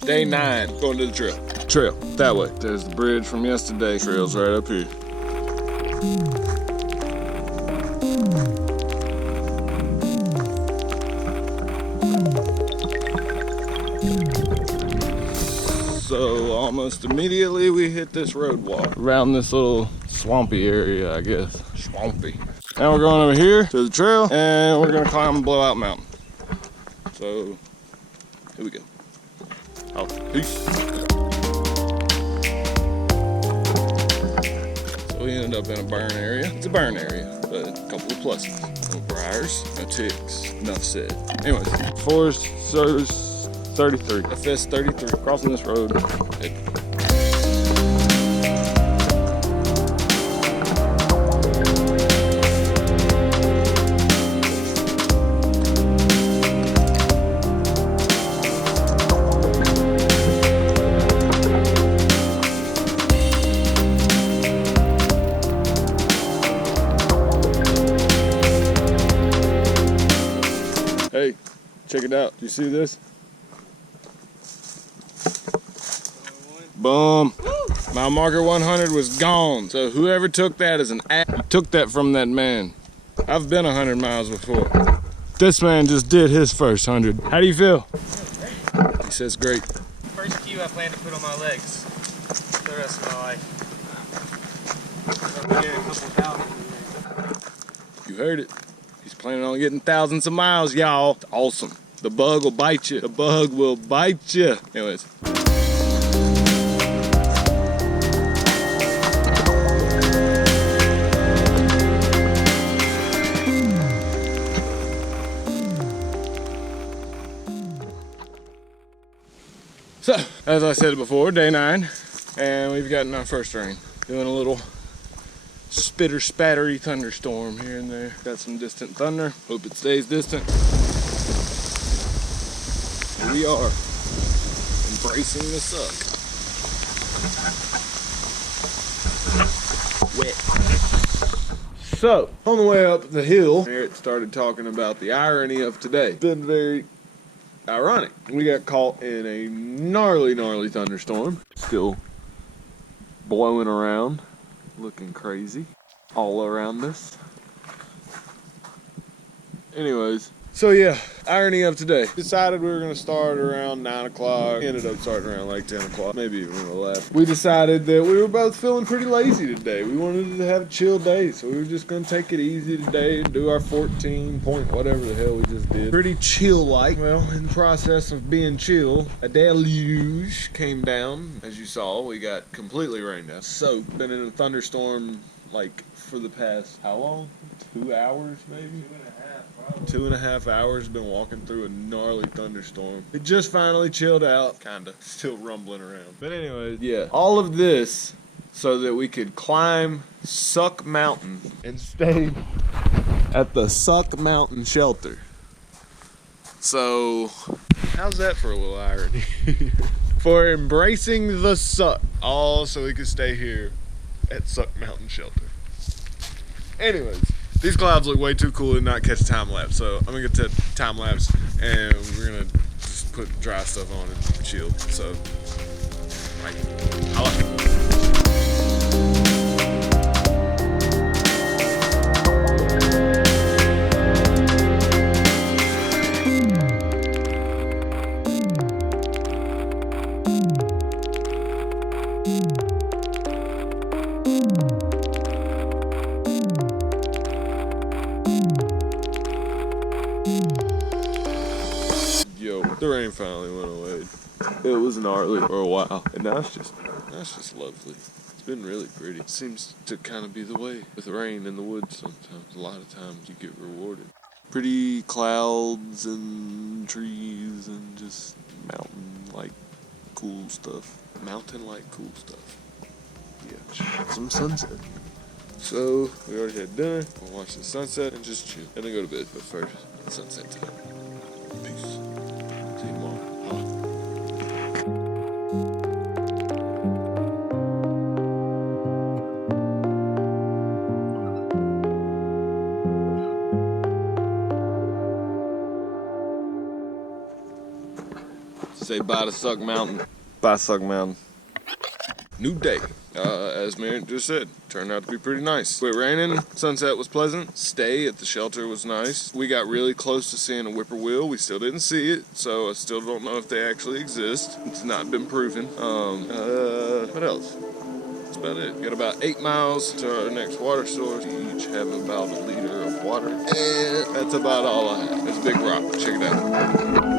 Day 9, going to the trail. Trail, that way. There's the bridge from yesterday. Trail's right up here. So almost immediately we hit this road walk around this little swampy area, I guess. Swampy. Now we're going over here to the trail and we're gonna climb Blowout Mountain. So here we go. Oh, peace. So we ended up in a burn area. It's a burn area, but a couple of pluses. No briars, no ticks, enough said. Anyways, Forest Service 33. FS 33. Crossing this road. Hey, check it out. Do you see this? Boom. Mile marker 100 was gone. So whoever took that is an took that from that man. I've been 100 miles before. This man just did his first 100. How do you feel? He says great. First few I plan to put on my legs for the rest of my life. I'll be getting a couple thousand. You heard it. He's planning on getting thousands of miles, y'all. It's awesome. The bug will bite you. The bug will bite you. Anyways. So, as I said before, day 9, and we've gotten our first rain. Doing a little spitter spattery thunderstorm here and there. Got some distant thunder. Hope it stays distant. Here we are, embracing the suck. Wet. So, on the way up the hill, Merritt started talking about the irony of today. It's been very ironic. We got caught in a gnarly thunderstorm. Still blowing around, looking crazy all around us. Anyways, so yeah, irony of today. Decided we were gonna start around 9 o'clock. Ended up starting around like 10 o'clock, maybe even 11. We decided that we were both feeling pretty lazy today. We wanted to have a chill day, so we were just gonna take it easy today and do our 14 point whatever the hell we just did. Pretty chill-like. Well, in the process of being chill, a deluge came down. As you saw, we got completely rained out. Soaked. Been in a thunderstorm like for the past, how long? 2 hours maybe? 2.5 hours, been walking through a gnarly thunderstorm. It just finally chilled out, kinda, still rumbling around. But anyways, yeah, all of this so that we could climb Suck Mountain and stay at the Suck Mountain shelter. So, how's that for a little irony? For embracing the suck, all so we could stay here at Suck Mountain shelter. Anyways. These clouds look way too cool to not catch a time lapse, so I'm gonna get to time lapse and we're gonna just put dry stuff on and chill. So, right, holla. The rain finally went away. It was gnarly for a while, and now it's just lovely. It's been really pretty. It seems to kind of be the way with rain in the woods sometimes. A lot of times you get rewarded. Pretty clouds and trees and just mountain-like cool stuff. Mountain-like cool stuff. Yeah, some sunset. So, we already had dinner. We'll watch the sunset and just chill. And then go to bed, but first, sunset time. Peace. See you tomorrow. Holla. Say bye to Suck Mountain. Bye, Suck Mountain. New day. As Merritt just said, turned out to be pretty nice. Quit raining, sunset was pleasant, stay at the shelter was nice. We got really close to seeing a whippoorwill, we still didn't see it, so I still don't know if they actually exist. It's not been proven. What else? That's about it. Got about 8 miles to our next water source. We each have about a liter of water, and that's about all I have. It's a big rock, check it out.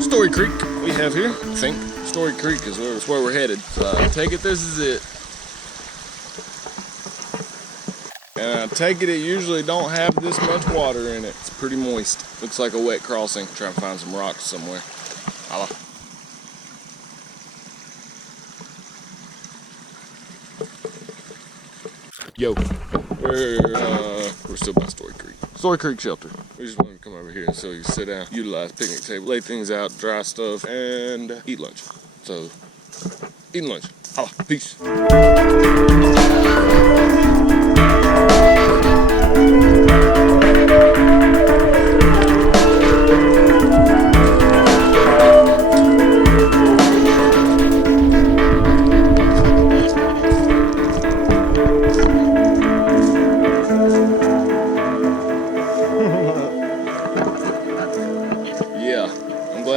Story Creek we have here, I think. Story Creek is where we're headed. So I take it this is it. And I take it usually don't have this much water in it. It's pretty moist. Looks like a wet crossing. Try to find some rocks somewhere. Holla. Yo, we're still by Story Creek. Story Creek Shelter. We just wanted to come over here so you can sit down, utilize picnic table, lay things out, dry stuff, and eat lunch. So, eating lunch. Holla. Peace.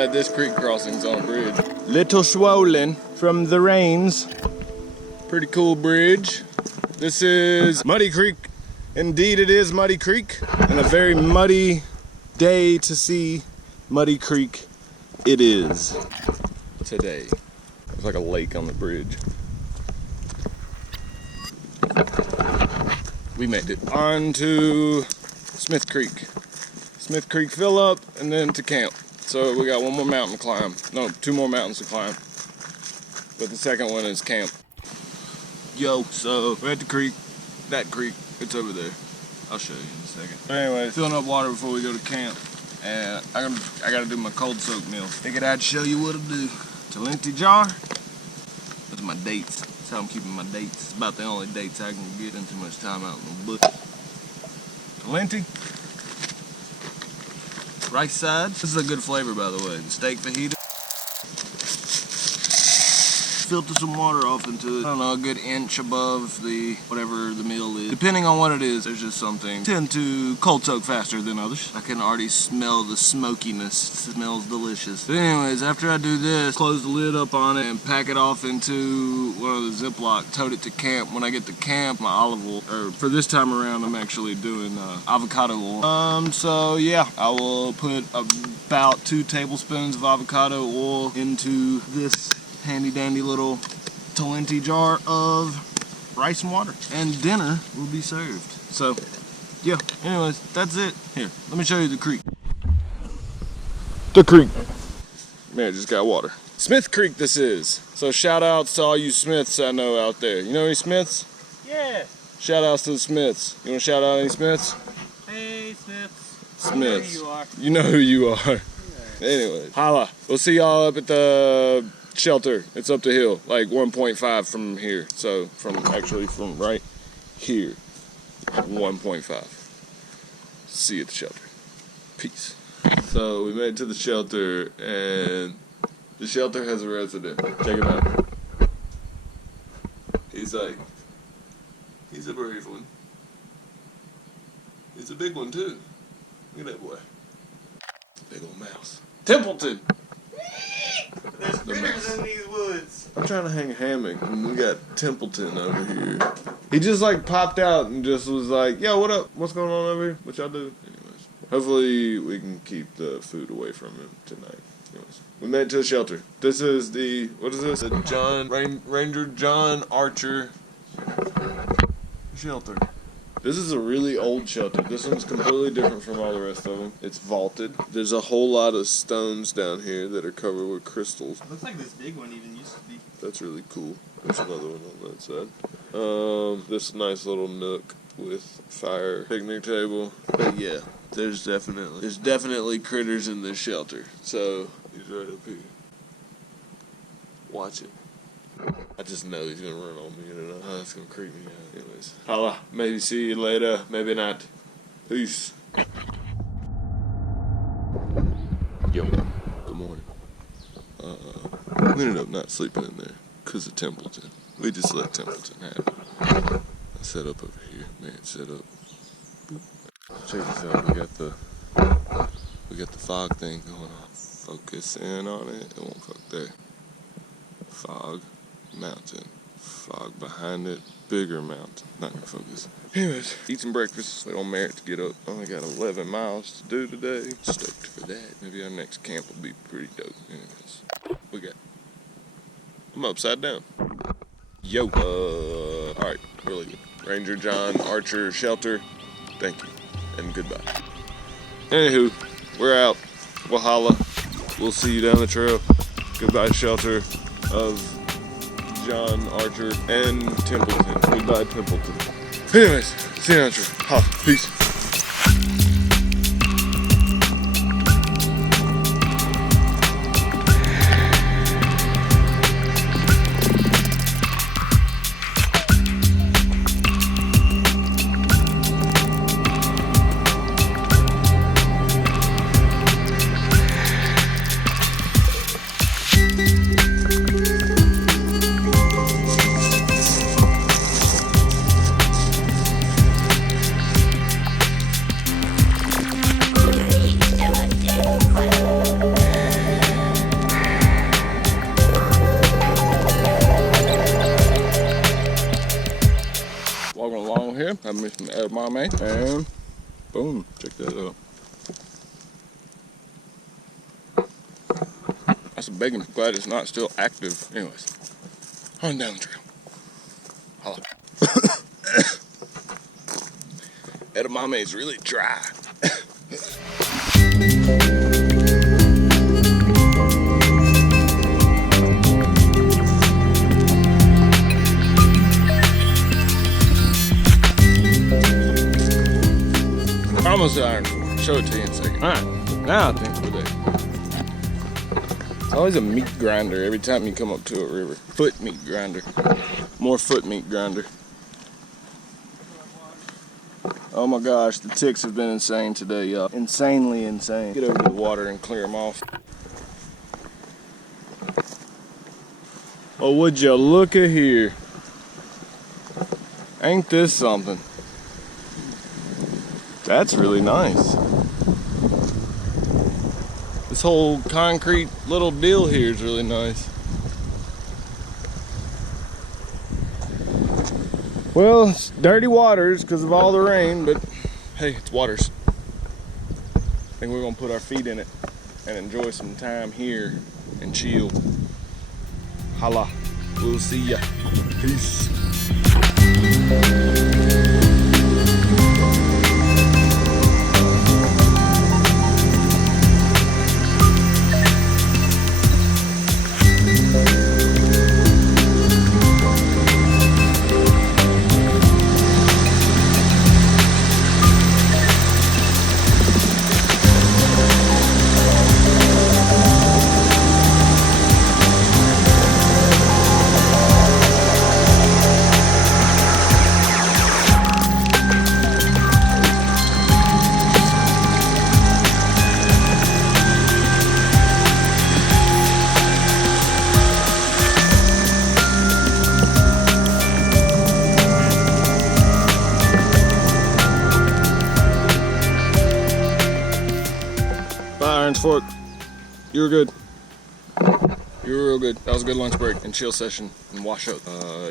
This creek crossing's on a bridge. Little swollen from the rains. Pretty cool bridge. This is Muddy Creek. Indeed it is Muddy Creek. And a very muddy day to see Muddy Creek it is today. There's like a lake on the bridge. We made it on to Smith Creek. Smith Creek fill up and then to camp. So we got one more mountain to climb. No, 2 more mountains to climb. But the second one is camp. Yo, so we're at the creek. That creek, it's over there. I'll show you in a second. But anyway, filling up water before we go to camp. And I gotta do my cold soak meal. Figured I'd show you what to do. Talenti jar. Those are my dates. That's how I'm keeping my dates. It's about the only dates I can get in too much time out in the bush. Talenti. Rice sides. This is a good flavor, by the way. The steak fajita. Filter some water off into it. I don't know, a good inch above the whatever the meal is. Depending on what it is, there's just some things tend to cold soak faster than others. I can already smell the smokiness. It smells delicious. But anyways, after I do this, close the lid up on it and pack it off into one of the Ziploc. Tote it to camp. When I get to camp, my olive oil, or for this time around, I'm actually doing avocado oil. So yeah, I will put about 2 tablespoons of avocado oil into this handy dandy little Talenti jar of rice and water, and dinner will be served. So yeah, anyways, that's it. Here, let me show you the creek. The creek. Man, just got water. Smith Creek this is. So shout outs to all you Smiths I know out there. You know any Smiths? Yeah. Shout outs to the Smiths. You want to shout out any Smiths? Hey Smiths. Smiths. You know who you are. Yeah. Anyways, holla. We'll see y'all up at the shelter. It's up the hill, like 1.5 from here. So from right here, 1.5. See you at the shelter. Peace. So we made it to the shelter, and the shelter has a resident. Check him out. He's a brave one. He's a big one too. Look at that boy. Big old mouse. Templeton! There's critters in these woods. I'm trying to hang a hammock, and we got Templeton over here. He just like popped out and just was like, yo, what up? What's going on over here? What y'all do? Anyways, hopefully we can keep the food away from him tonight. Anyways, we made it to the shelter. This is the, what is this? The Ranger John Archer shelter. This is a really old shelter. This one's completely different from all the rest of them. It's vaulted. There's a whole lot of stones down here that are covered with crystals. Looks like this big one even used to be. That's really cool. There's another one on that side. This nice little nook with fire picnic table. But yeah, there's definitely critters in this shelter. So he's right up here. Watch it. I just know he's gonna run on me tonight. Oh, that's gonna creep me out. Anyways, holla. Maybe see you later. Maybe not. Peace. Yo. Good morning. We ended up not sleeping in there because of Templeton. We just let Templeton have it. I set up over here. Man, set up. Check this out. We got the fog thing going on. Focus in on it. It won't fuck there. Fog. Mountain. Fog behind it. Bigger mountain. Not gonna focus. Anyways, eat some breakfast. Wait on Merritt to get up. Only got 11 miles to do today. Stoked for that. Maybe our next camp will be pretty dope. Anyways, I'm upside down. Yo. Alright, really good. Ranger John Archer Shelter. Thank you. And goodbye. Anywho, we're out. We'll holla. We'll see you down the trail. Goodbye, shelter of John Archer and Templeton. Goodbye, Templeton. Anyways, see you down the trail. Holla. Peace. Walking along here, having me some edamame, and boom, check that out. That's a bacon. Glad it's not still active. Anyways, on down the trail. Holla. Edamame is really dry. Almost iron for. Show it to you in a second. Alright, now I think we're there. It's always a meat grinder every time you come up to a river. Foot meat grinder. More foot meat grinder. Oh my gosh, the ticks have been insane today, y'all. Insanely insane. Get over to the water and clear them off. Oh, would you look at here? Ain't this something? That's really nice. This whole concrete little deal here is really nice. Well, it's dirty waters because of all the rain, but hey, it's waters. I think we're gonna put our feet in it and enjoy some time here and chill. Holla. We'll see ya. Peace. Lunch fork. You were good. You were real good. That was a good lunch break and chill session and wash up.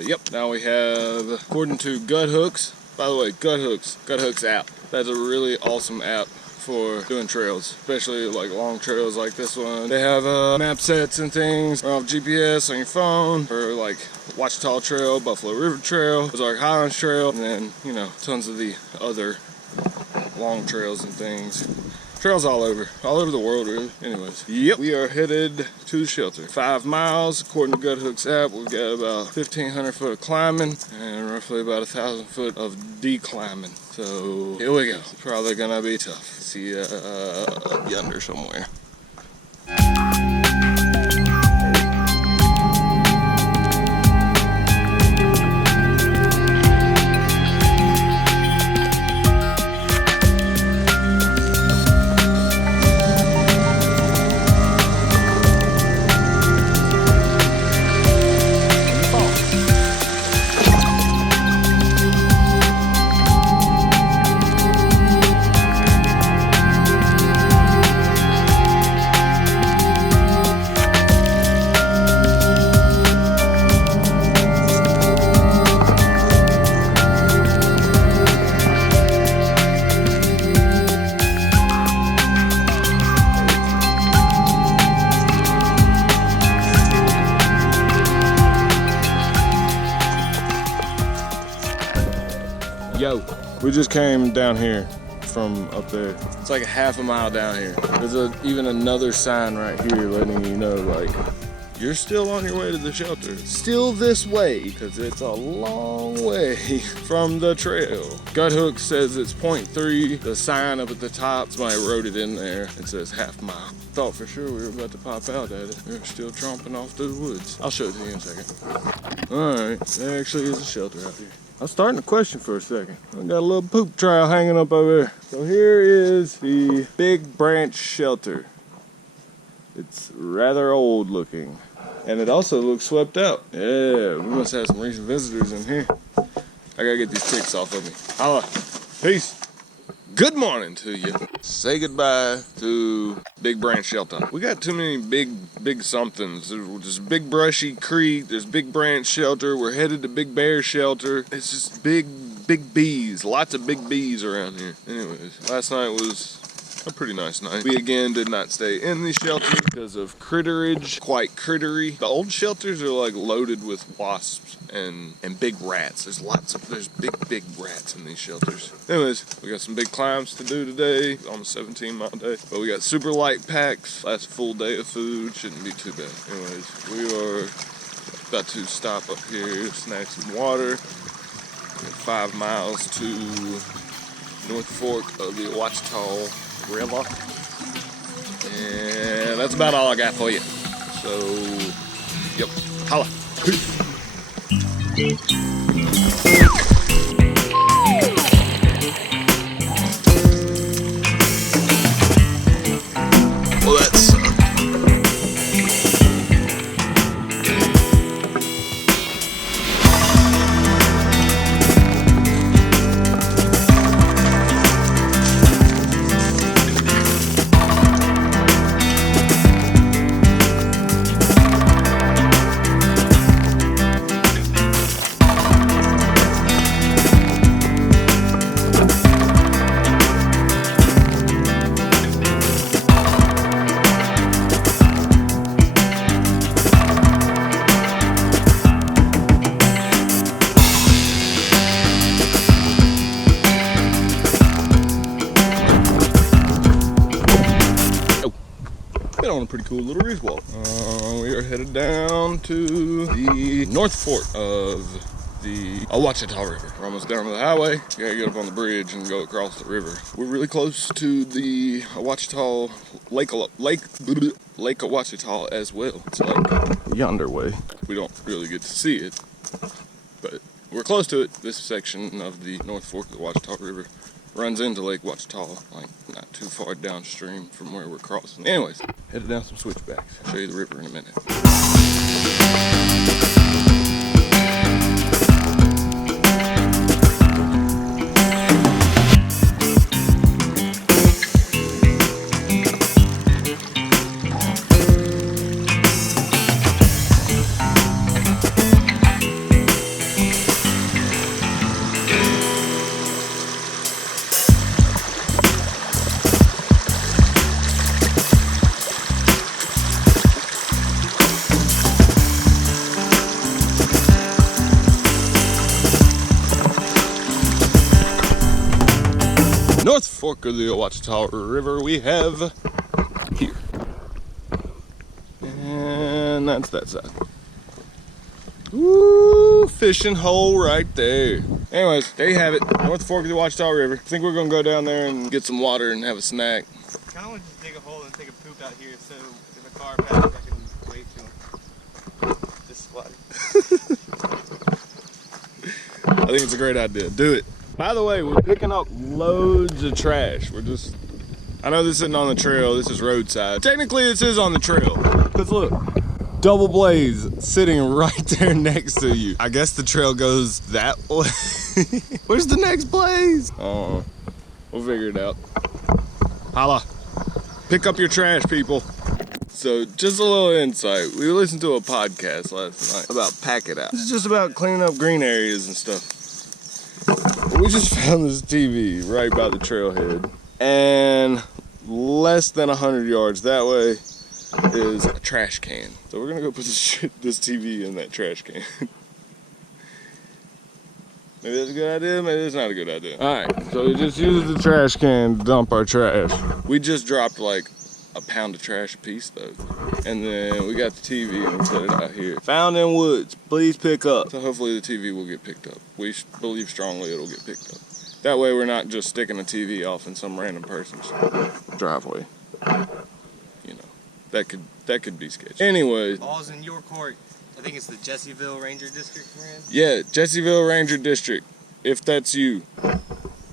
Yep. Now we have, according to Gut Hooks, by the way, Gut Hooks app. That's a really awesome app for doing trails, especially like long trails like this one. They have map sets and things off GPS on your phone for like Ouachita Trail, Buffalo River Trail, Ozark Highlands Trail, and then, you know, tons of the other long trails and things. Trails all over the world, really. Anyways, yep, we are headed to the shelter. 5 miles, according to Gut Hooks app. We've got about 1,500 foot of climbing and roughly about 1,000 foot of declimbing. So here we go. It's probably gonna be tough. See ya yonder somewhere. Yo, we just came down here from up there. It's like a half a mile down here. There's even another sign right here letting you know, like, you're still on your way to the shelter. Still this way, because it's a long way from the trail. Gut Hook says it's 0.3. The sign up at the top, somebody wrote it in there. It says half mile. Thought for sure we were about to pop out at it. We were still tromping off through the woods. I'll show it to you in a second. All right, there actually is a shelter out here. I was starting to question for a second. I got a little poop trail hanging up over there. So here is the Big Branch Shelter. It's rather old looking. And it also looks swept out. Yeah, we must have some recent visitors in here. I gotta get these ticks off of me. Holla. Peace. Good morning to you. Say goodbye to Big Branch Shelter. We got too many big somethings. There's Big Brushy Creek, there's Big Branch Shelter, we're headed to Big Bear Shelter. It's just big bees, lots of big bees around here. Anyways, last night was a pretty nice night. We again did not stay in the shelter because of critterage, quite crittery. The old shelters are like loaded with wasps and big rats. There's big rats in these shelters. Anyways, we got some big climbs to do today, on a 17-mile day. But we got super light packs, last full day of food, shouldn't be too bad. Anyways, we are about to stop up here, snag some water. 5 miles to North Fork of the Ouachita River. And that's about all I got for you. So, yep, holla. Peace. Well, that sucked. On a pretty cool little reef walk. We are headed down to the North Fork of the Ouachita River. We're almost down to the highway. You gotta get up on the bridge and go across the river. We're really close to the Ouachita Lake Ouachita as well. It's like yonder way. We don't really get to see it, but we're close to it. This section of the North Fork of the Ouachita River runs into Lake Ouachita, like not too far downstream from where we're crossing. Anyways, headed down some switchbacks. I'll show you the river in a minute. North Fork of the Ouachita River we have here. And that's that side. Woo, fishing hole right there. Anyways, there you have it. North Fork of the Ouachita River. I think we're gonna go down there and get some water and have a snack. I kind of want to just dig a hole and take a poop out here so if a car passes I can wave to him. Just squatting. I think it's a great idea. Do it. By the way, we're picking up loads of trash. I know this isn't on the trail, this is roadside. Technically this is on the trail, because look, double blaze sitting right there next to you. I guess the trail goes that way. Where's the next blaze? Oh, we'll figure it out. Holla. Pick up your trash, people. So just a little insight. We listened to a podcast last night about Pack It Out. It's just about cleaning up green areas and stuff. We just found this TV right by the trailhead, and less than 100 yards that way is a trash can. So we're gonna go put this TV in that trash can. Maybe that's a good idea, maybe that's not a good idea. Alright, so we just used the trash can to dump our trash. We just dropped like a pound of trash a piece though. And then we got the TV and we set it out here. Found in woods, please pick up. So hopefully the TV will get picked up. We believe strongly it'll get picked up. That way we're not just sticking a TV off in some random person's driveway. You know, that could be sketchy. Anyways. Ball's in your court. I think it's the Jessieville Ranger District we're in. Yeah, Jessieville Ranger District, if that's you.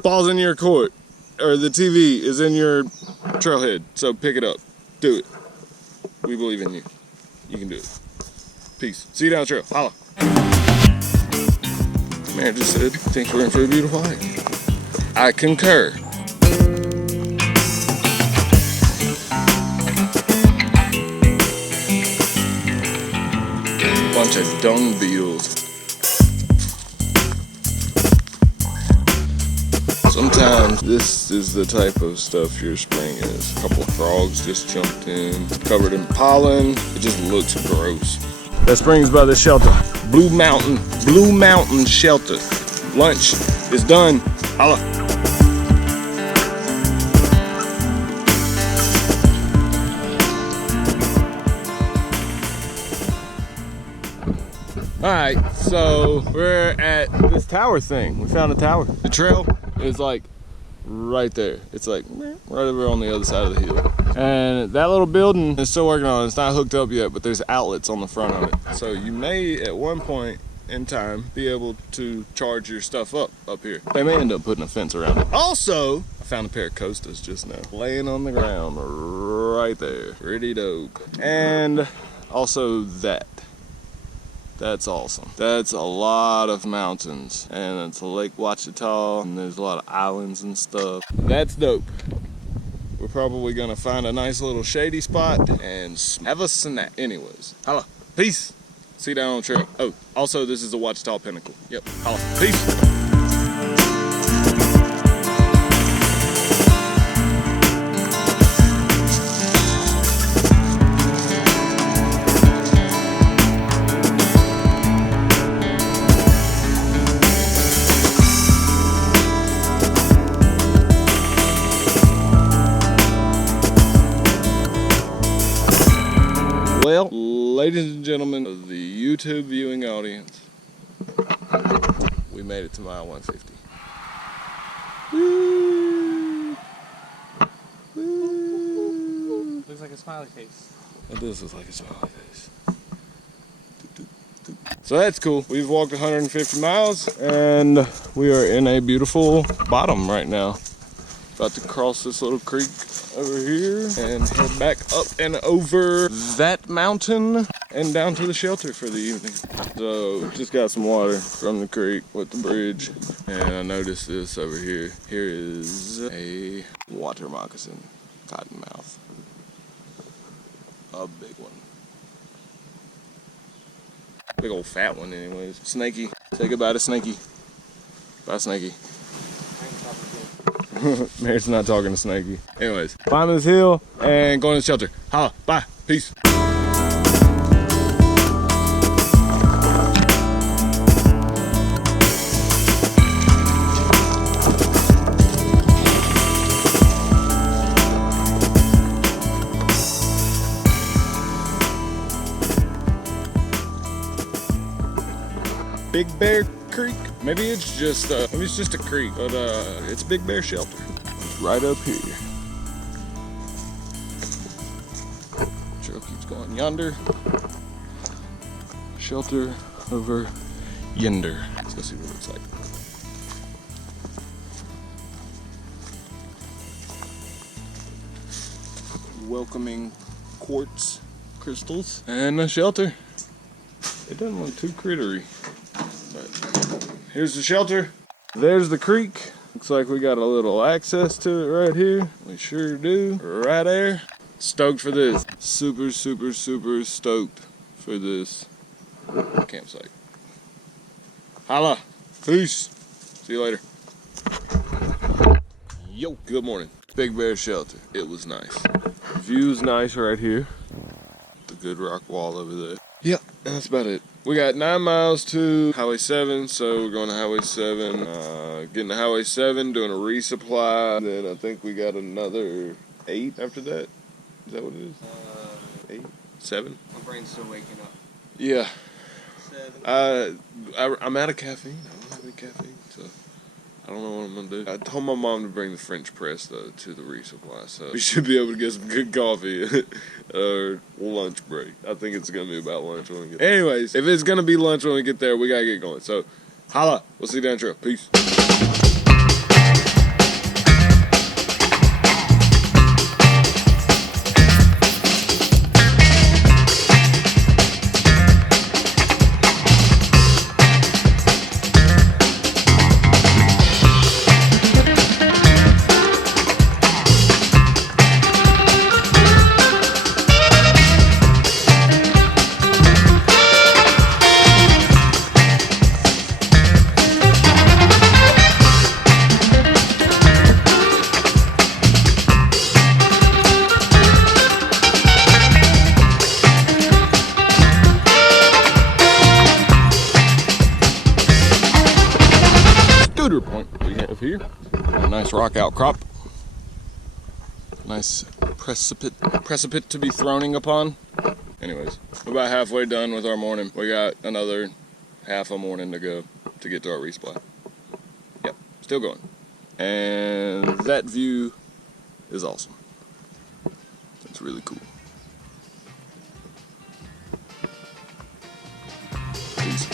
Ball's in your court. Or the TV is in your trailhead, so pick it up. Do it. We believe in you. You can do it. Peace. See you down the trail. Holla. Man just said, thinks we're in for a beautiful hike. I concur. Bunch of dung beetles. Sometimes this is the type of stuff your spring is. A couple of frogs just jumped in, covered in pollen. It just looks gross. That spring's by the shelter. Blue Mountain Shelter. Lunch is done. Holla. Alright, so we're at this tower thing. We found a tower. The trail is like right there. It's like right over on the other side of the hill. And that little building is still working on it. It's not hooked up yet, but there's outlets on the front of it. So you may at one point in time be able to charge your stuff up here. They may end up putting a fence around it. Also, I found a pair of Costas just now laying on the ground right there. Pretty dope. And also that's awesome. That's a lot of mountains, and it's a Lake Ouachita, and there's a lot of islands and stuff. That's dope. We're probably gonna find a nice little shady spot and have a snack. Anyways, holla, peace. See you down on the trail. Oh, also this is the Ouachita Pinnacle. Yep, holla, peace. Well, ladies and gentlemen of the YouTube viewing audience, we made it to mile 150. Woo! Woo! Looks like a smiley face. It does look like a smiley face. So that's cool. We've walked 150 miles and we are in a beautiful bottom right now. About to cross this little creek over here and head back up and over that mountain and down to the shelter for the evening. So just got some water from the creek with the bridge, and I noticed this over here. Here is a water moccasin, cottonmouth, a big one. Big old fat one anyways. Snaky. Say goodbye to Snaky. Bye, Snaky. Merritt's not talking to Snaky. Anyways, climbing this hill and going to the shelter. Holla, bye, peace. Big Bear Creek. Maybe it's just a creek, but it's Big Bear Shelter. It's right up here. Trail keeps going yonder. Shelter over yonder. Let's go see what it looks like. Welcoming quartz crystals and a shelter. It doesn't look too crittery, but here's the shelter. There's the creek. Looks like we got a little access to it right here. We sure do. Right there. Stoked for this. Super, super, super stoked for this campsite. Holla. Peace. See you later. Yo, good morning. Big Bear Shelter. It was nice. View's nice right here. The good rock wall over there. Yep, that's about it. We got 9 miles to Highway 7, so we're going to Highway 7. Getting to Highway 7, doing a resupply. Then I think we got another 8 after that. Is that what it is? 8? 7? My brain's still waking up. Yeah. 7. I'm out of caffeine. I don't have any caffeine, so I don't know what I'm gonna do. I told my mom to bring the French press though to the resupply, so we should be able to get some good coffee or lunch break. I think it's gonna be about lunch when we get there. Anyways, if it's gonna be lunch when we get there, we gotta get going. So, holla. We'll see you down the trail. Peace. Point we have here. A nice rock outcrop. Nice precipice to be throning upon. Anyways, we're about halfway done with our morning. We got another half a morning to go to get to our resupply. Yep, still going. And that view is awesome. It's really cool. Peace.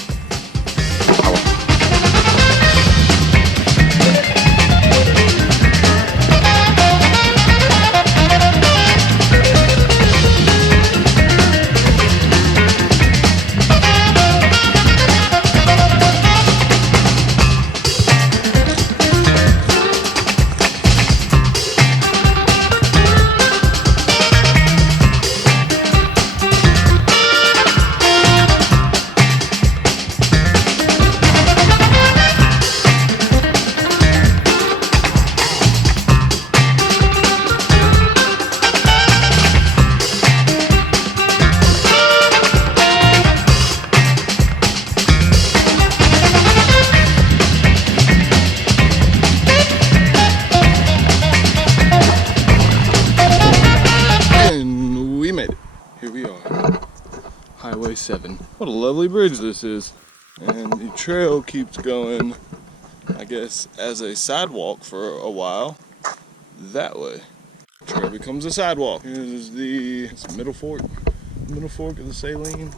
Here we are, Highway 7. What a lovely bridge this is. And the trail keeps going, I guess, as a sidewalk for a while, that way. The trail becomes a sidewalk. Here's the middle fork of the Saline.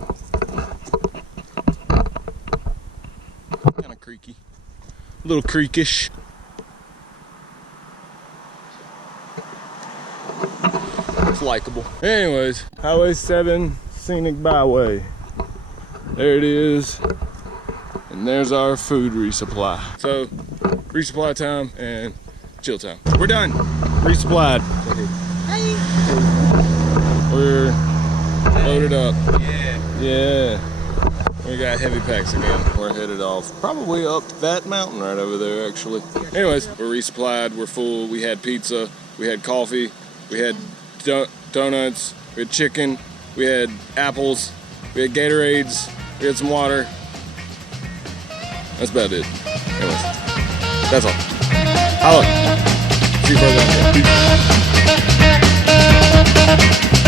Kind of creaky, a little creakish. It's likable. Anyways, Highway 7 Scenic Byway. There it is. And there's our food resupply. So, resupply time and chill time. We're done. Resupplied. Hey. We're loaded up. Yeah. Yeah. We got heavy packs again. We're headed off probably up that mountain right over there, actually. Anyways, we're resupplied. We're full. We had pizza. We had coffee. We had donuts, we had chicken, we had apples, we had Gatorades, we had some water. That's about it. Anyways, that's all. Holla. See you further down here. Peace.